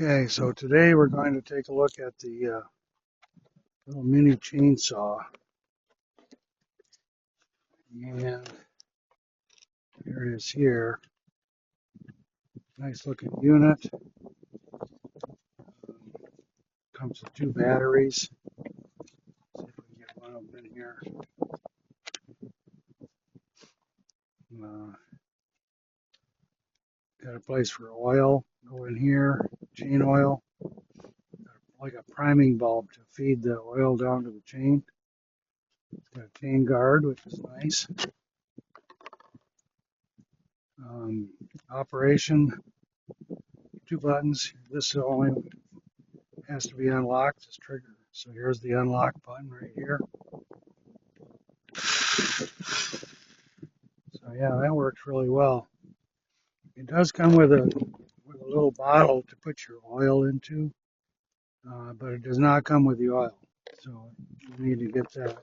Okay, so today we're going to take a look at the little mini chainsaw. And here it is here. Nice looking unit. Comes with two batteries. See if we can get one of them in here. Got a place for oil. Go in here. Chain oil. Like a priming bulb to feed the oil down to the chain. It's got a chain guard, which is nice. Operation, two buttons. This only has to be unlocked. This trigger. So here's the unlock button right here. So yeah, that works really well. It does come with a little bottle to put your oil into, but it does not come with the oil. So you need to get that.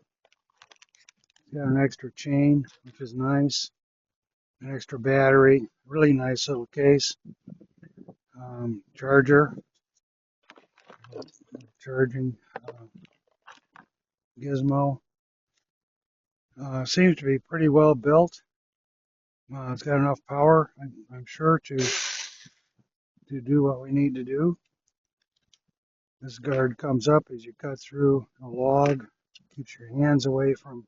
It's got an extra chain, which is nice. An extra battery, really nice little case. Charger, charging gizmo. Seems to be pretty well built. It's got enough power, I'm sure, to do what we need to do. This guard comes up as you cut through a log, keeps your hands away from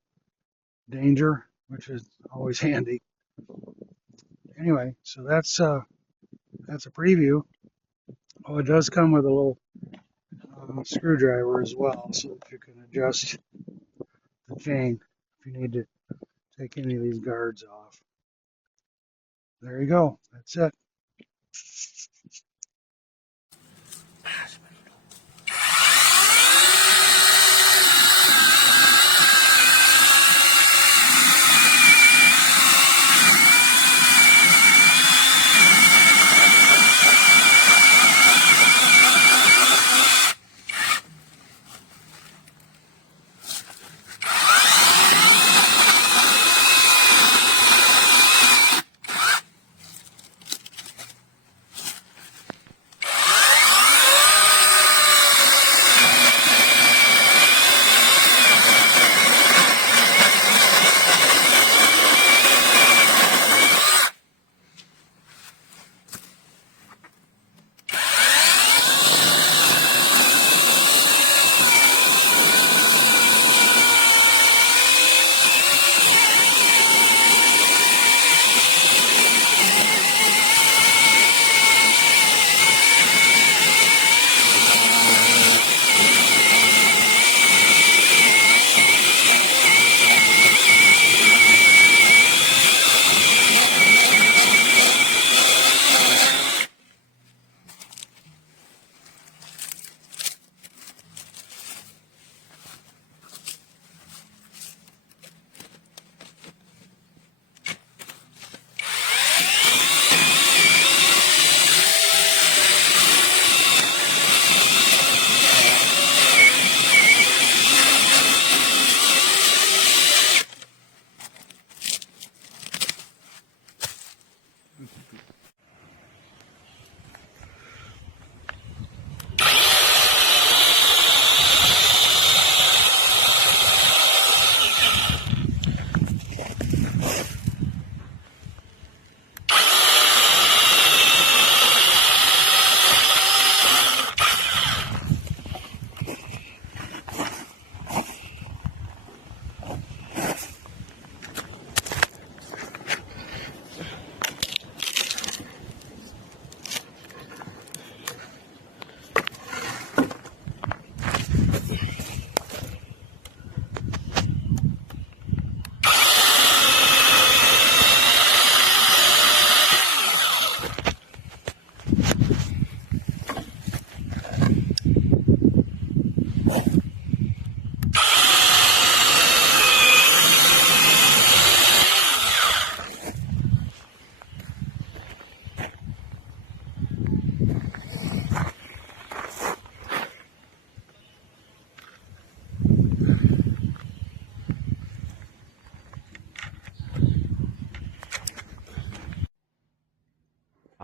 danger, which is always handy. Anyway, so that's a preview. Oh, it does come with a little screwdriver as well, so that you can adjust the chain if you need to take any of these guards off. There you go. That's it.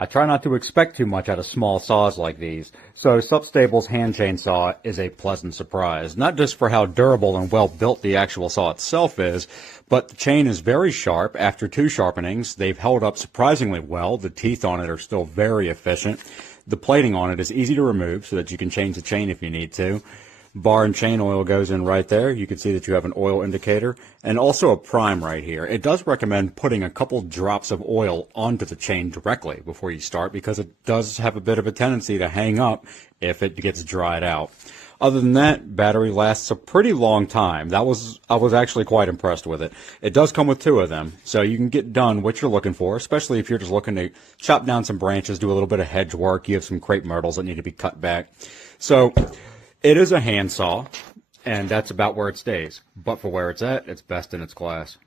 try not to expect too much out of small saws like these. So Supstable's hand chainsaw is a pleasant surprise, not just for how durable and well built the actual saw itself is, but the chain is very sharp. After 2 sharpenings, they've held up surprisingly well. The teeth on it are still very efficient. The plating on it is easy to remove so that you can change the chain if you need to. Bar and chain oil goes in right there. You can see that you have an oil indicator and also a prime right here. It does recommend putting a couple drops of oil onto the chain directly before you start because it does have a bit of a tendency to hang up if it gets dried out. Other than that, battery lasts a pretty long time. I was actually quite impressed with it. It does come with 2 of them, so you can get done what you're looking for, especially if you're just looking to chop down some branches, do a little bit of hedge work. You have some crepe myrtles that need to be cut back. So it is a handsaw, and that's about where it stays. But for where it's at, it's best in its class.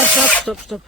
on, stop.